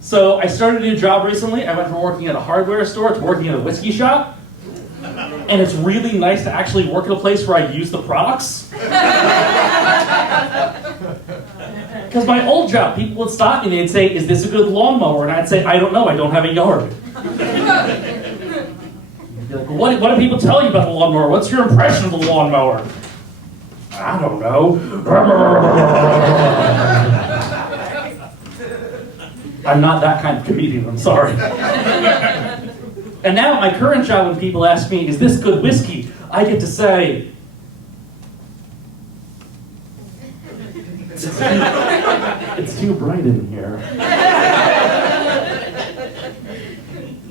So I started a new job recently. I went from working at a hardware store to working at a whiskey shop. And it's really nice to actually work at a place where I use the products. Because my old job, people would stop me and they'd say, "Is this a good lawnmower?" And I'd say, "I don't know, I don't have a yard." You'd be like, "Well, what do people tell you about the lawnmower? What's your impression of the lawnmower?" "I don't know." I'm not that kind of comedian, I'm sorry. And now at my current job, when people ask me, "Is this good whiskey?" I get to say, "It's too bright in here."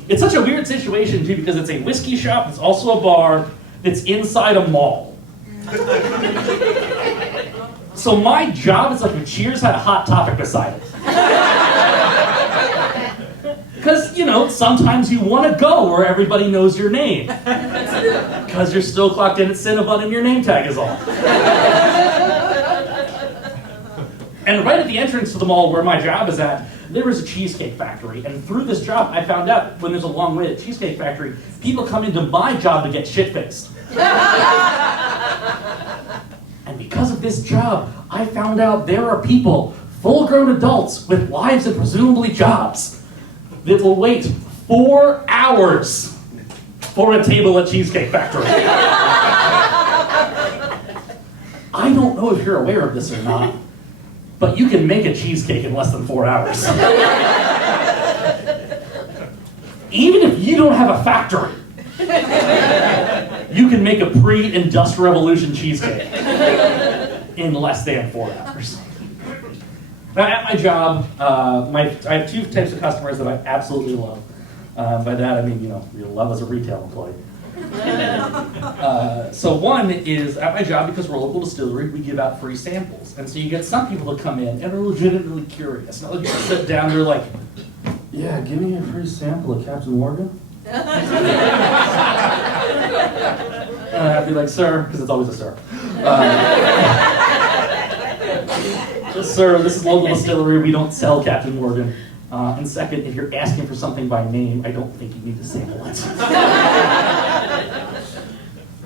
It's such a weird situation, too, because it's a whiskey shop, it's also a bar, that's inside a mall. So my job is like if Cheers had a Hot Topic beside it. Because, you know, sometimes you want to go where everybody knows your name. Because you're still clocked in at Cinnabon and your name tag is on. And right at the entrance to the mall where my job is at, there is a cheesecake factory. And through this job, I found out when there's a long wait at Cheesecake Factory, people come into my job to get shit-faced. And because of this job, I found out there are people, full-grown adults with wives and presumably jobs, that will wait 4 hours for a table at Cheesecake Factory. I don't know if you're aware of this or not, but you can make a cheesecake in less than 4 hours. Even if you don't have a factory, you can make a pre-Industrial Revolution cheesecake in less than 4 hours. Now, at my job, I have 2 types of customers that I absolutely love. By that, I mean, you know, love as a retail employee. So one is, at my job, because we're a local distillery, we give out free samples. And so you get some people that come in and are legitimately curious. Now, they just sit down, they're like, "Yeah, give me a free sample of Captain Morgan." And I'd be like, "Sir," because it's always a sir. "Sir, this is local distillery, we don't sell Captain Morgan. And second, if you're asking for something by name, I don't think you need to sample it."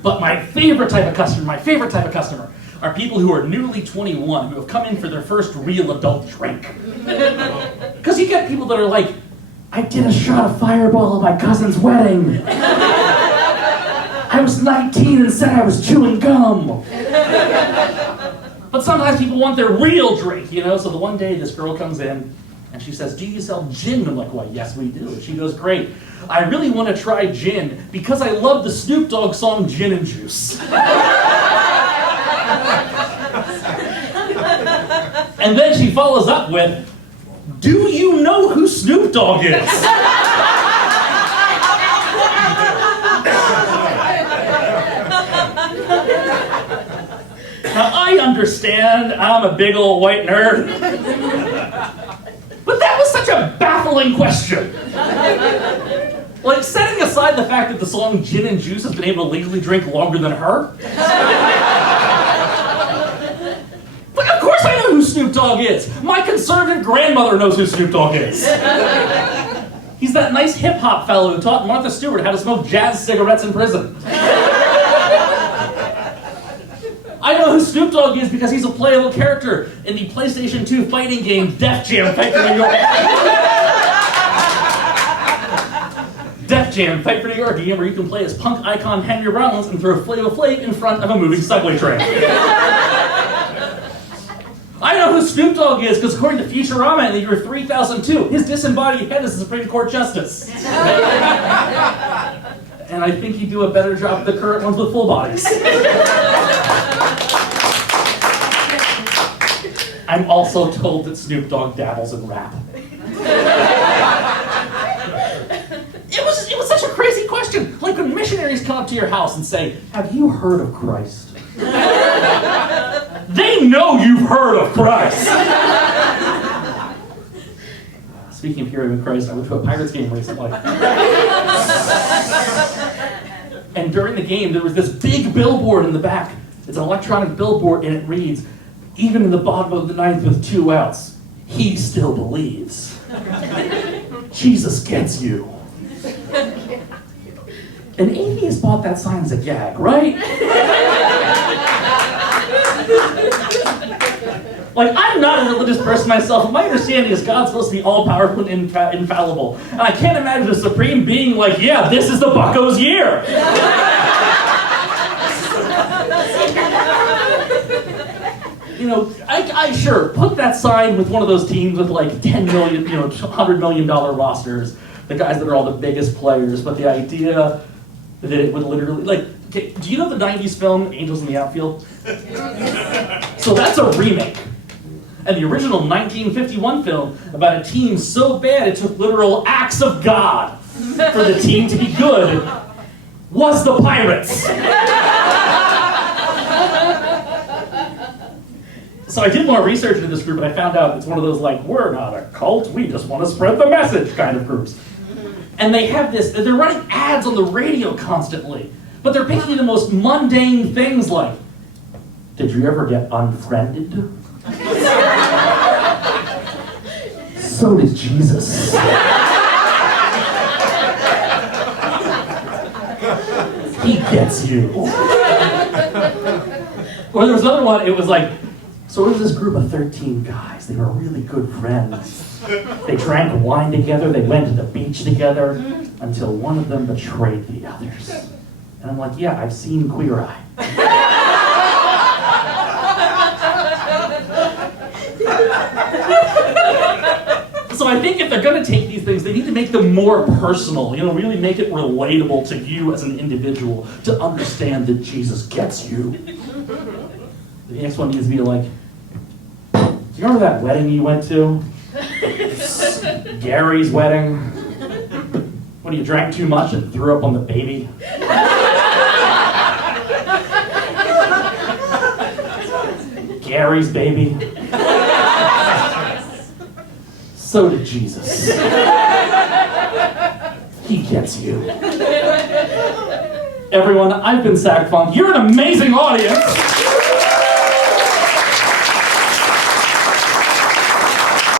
But my favorite type of customer are people who are newly 21, who have come in for their first real adult drink. Because you get people that are like, "I did a shot of Fireball at my cousin's wedding. I was 19 and said I was chewing gum." But sometimes people want their real drink, you know? So the one day this girl comes in and she says, "Do you sell gin?" I'm like, "Why, yes, we do." And she goes, "Great. I really want to try gin because I love the Snoop Dogg song Gin and Juice." And then she follows up with, "Do you know who Snoop Dogg is?" Now, I understand I'm a big old white nerd, but that was such a baffling question. Like, setting aside the fact that the song Gin and Juice has been able to legally drink longer than her. But of course I know who Snoop Dogg is. My conservative grandmother knows who Snoop Dogg is. He's that nice hip-hop fellow who taught Martha Stewart how to smoke jazz cigarettes in prison. I know who Snoop Dogg is because he's a playable character in the PlayStation 2 fighting game Def Jam Fight for New York. Def Jam Fight for New York, a game where you can play as punk icon Henry Rollins and throw Flavor Flav in front of a moving subway train. I know who Snoop Dogg is because according to Futurama in the year 3002, his disembodied head is a Supreme Court justice. And I think he'd do a better job than the current ones with full bodies. I'm also told that Snoop Dogg dabbles in rap. It was such a crazy question. Like when missionaries come up to your house and say, "Have you heard of Christ?" They know you've heard of Christ. Speaking of hearing of Christ, I went to a Pirates game recently. And during the game, there was this big billboard in the back. It's an electronic billboard, and it reads, "Even in the bottom of the ninth with 2 outs, he still believes. Jesus gets you. An atheist bought that sign as a gag, right? Like, I'm not a religious person myself, but my understanding is God's supposed to be all-powerful and infallible. And I can't imagine a supreme being like, yeah, this is the bucko's year. You know, I sure put that sign with one of those teams with like 10 million, $100 million rosters, the guys that are all the biggest players, but the idea that it would literally, like, okay, do you know the 90s film, Angels in the Outfield? So that's a remake. And the original 1951 film about a team so bad it took literal acts of God for the team to be good was the Pirates. So I did more research into this group and I found out it's one of those like, we're not a cult, we just want to spread the message kind of groups. And they have this, they're running ads on the radio constantly, but they're picking the most mundane things like, did you ever get unfriended? So did Jesus. He gets you. Or there was another one, it was like, so it was this group of 13 guys. They were really good friends. They drank wine together, they went to the beach together, until one of them betrayed the others. And I'm like, yeah, I've seen Queer Eye. So I think if they're going to take these things, they need to make them more personal, really make it relatable to you as an individual to understand that Jesus gets you. The next one needs to be like, do you remember that wedding you went to? Gary's wedding? When you drank too much and threw up on the baby? Gary's baby? So did Jesus. He gets you. Everyone, I've been Sack Funk. You're an amazing audience.